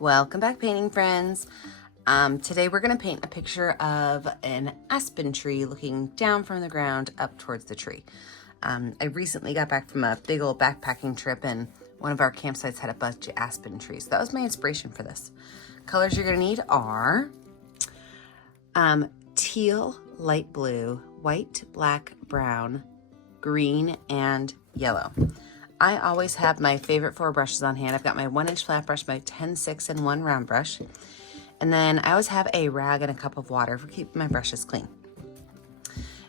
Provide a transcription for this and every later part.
Welcome back, painting friends. Today we're going to paint a picture of an aspen tree looking down from the ground up towards the tree. I recently got back from a big old backpacking trip, and one of our campsites had a bunch of aspen trees. That was my inspiration for this. Colors you're going to need are teal, light blue, white, black, brown, green, and yellow. I always have my favorite 4 brushes on hand. I've got my 1-inch flat brush, my 10-6, and 1 round brush. And then I always have a rag and a cup of water for keeping my brushes clean.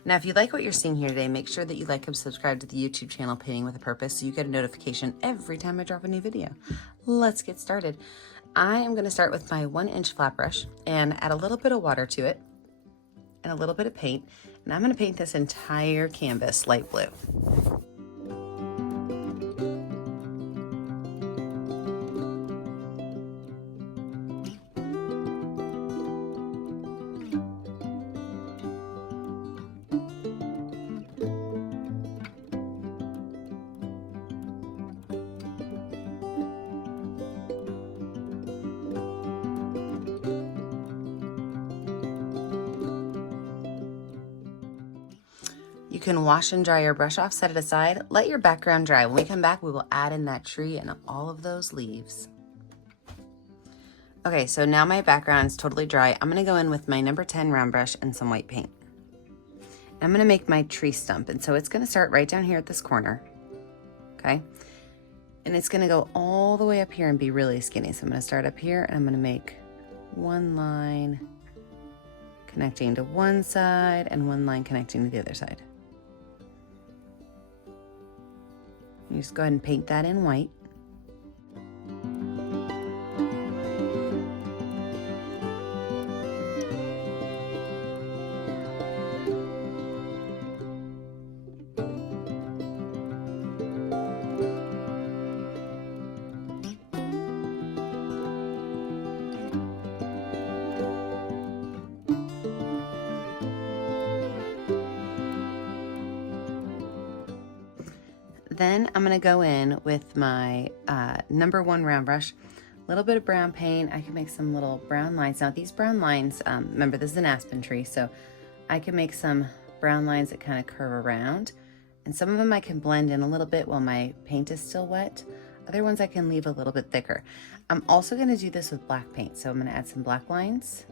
Now, if you like what you're seeing here today, make sure that you like and subscribe to the YouTube channel Painting with a Purpose so you get a notification every time I drop a new video. Let's get started. I am going to start with my 1-inch flat brush and add a little bit of water to it and a little bit of paint. And I'm going to paint this entire canvas light blue. You can wash and dry your brush off, set it aside, let your background dry. When we come back, we will add in that tree and all of those leaves. Okay, so now my background is totally dry. I'm gonna go in with my number 10 round brush and some white paint. And I'm gonna make my tree stump. And so it's gonna start right down here at this corner, okay? And it's gonna go all the way up here and be really skinny. So I'm gonna start up here and I'm gonna make one line connecting to one side and one line connecting to the other side. You just go ahead and paint that in white. Then I'm gonna go in with my number 1 round brush, a little bit of brown paint. I can make some little brown lines. Now these brown lines, remember this is an aspen tree, so I can make some brown lines that kind of curve around. And some of them I can blend in a little bit while my paint is still wet. Other ones I can leave a little bit thicker. I'm also gonna do this with black paint. So I'm gonna add some black lines.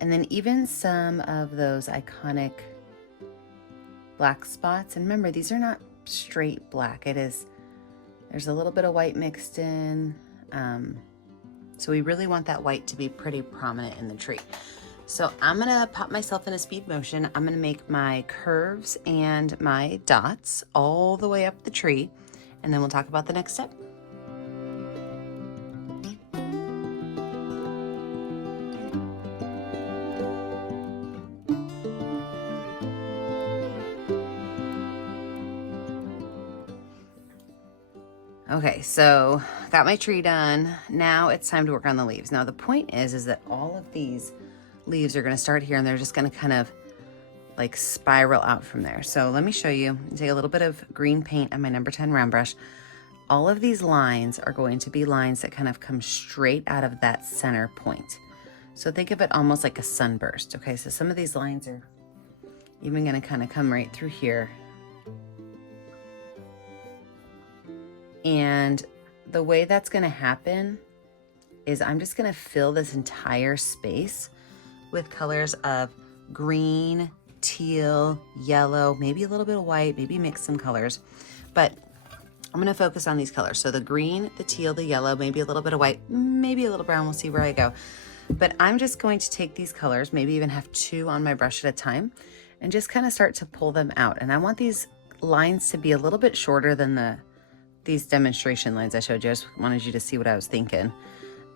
And then even some of those iconic black spots. And remember, these are not straight black. There's a little bit of white mixed in. So we really want that white to be pretty prominent in the tree. So I'm gonna pop myself in a speed motion. I'm gonna make my curves and my dots all the way up the tree, and then we'll talk about the next step. Okay, so got my tree done. Now it's time to work on the leaves. Now the point is that all of these leaves are gonna start here and they're just gonna kind of like spiral out from there. So let me show you. Take a little bit of green paint on my number 10 round brush. All of these lines are going to be lines that kind of come straight out of that center point. So think of it almost like a sunburst. Okay, so some of these lines are even gonna kind of come right through here. And the way that's gonna happen is I'm just gonna fill this entire space with colors of green, teal, yellow, maybe a little bit of white, maybe mix some colors. But I'm gonna focus on these colors. So the green, the teal, the yellow, maybe a little bit of white, maybe a little brown, we'll see where I go. But I'm just going to take these colors, maybe even have 2 on my brush at a time, and just kind of start to pull them out. And I want these lines to be a little bit shorter than these demonstration lines I showed you. I just wanted you to see what I was thinking.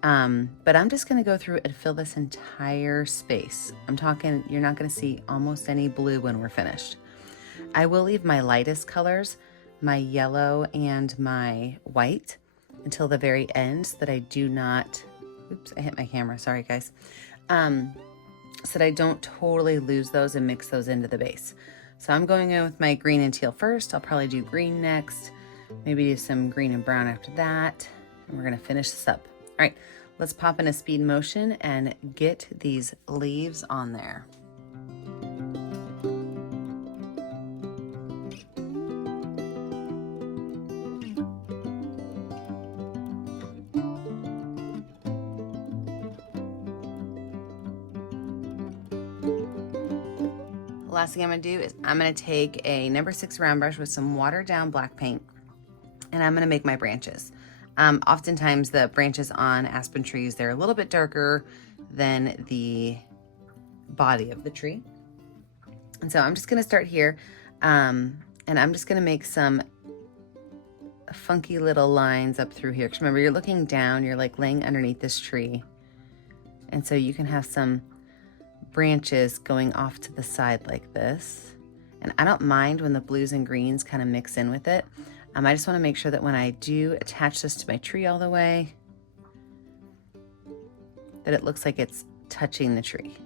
But I'm just gonna go through and fill this entire space. I'm talking, you're not gonna see almost any blue when we're finished. I will leave my lightest colors, my yellow and my white, until the very end so that I do not, oops, I hit my camera, sorry guys. So that I don't totally lose those and mix those into the base. So I'm going in with my green and teal first. I'll probably do green next, maybe do some green and brown after that. And we're gonna finish this up. All right, let's pop in a speed motion and get these leaves on there. Last thing I'm gonna do is I'm gonna take a number 6 round brush with some watered down black paint, and I'm gonna make my branches. Oftentimes the branches on aspen trees, they're a little bit darker than the body of the tree. And so I'm just gonna start here, and I'm just gonna make some funky little lines up through here. Because remember, you're looking down, you're like laying underneath this tree. And so you can have some branches going off to the side like this. And I don't mind when the blues and greens kind of mix in with it. I just want to make sure that when I do attach this to my tree all the way, that it looks like it's touching the tree.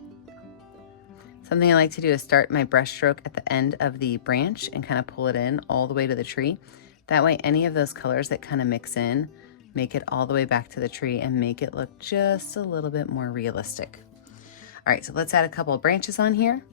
Something I like to do is start my brush stroke at the end of the branch and kind of pull it in all the way to the tree. That way any of those colors that kind of mix in, make it all the way back to the tree and make it look just a little bit more realistic. All right, so let's add a couple of branches on here.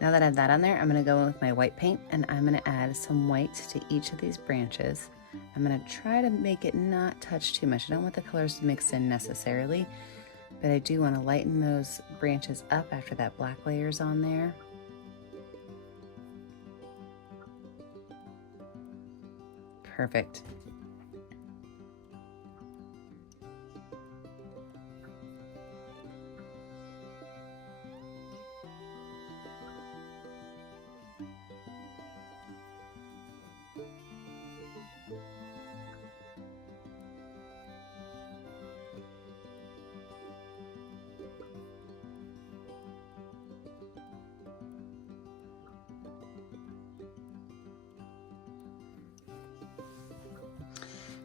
Now that I have that on there, I'm gonna go in with my white paint and I'm gonna add some white to each of these branches. I'm gonna try to make it not touch too much. I don't want the colors to mix in necessarily, but I do wanna lighten those branches up after that black layer's on there. Perfect.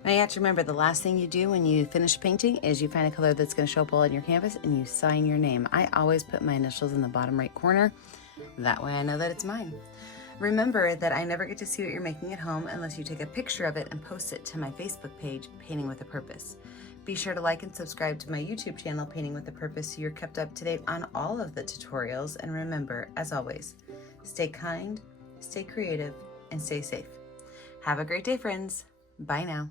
Now you have to remember, the last thing you do when you finish painting is you find a color that's going to show up well on your canvas and you sign your name. I always put my initials in the bottom right corner. That way I know that it's mine. Remember that I never get to see what you're making at home unless you take a picture of it and post it to my Facebook page, Painting with a Purpose. Be sure to like and subscribe to my YouTube channel, Painting with a Purpose, so you're kept up to date on all of the tutorials. And remember, as always, stay kind, stay creative, and stay safe. Have a great day, friends. Bye now.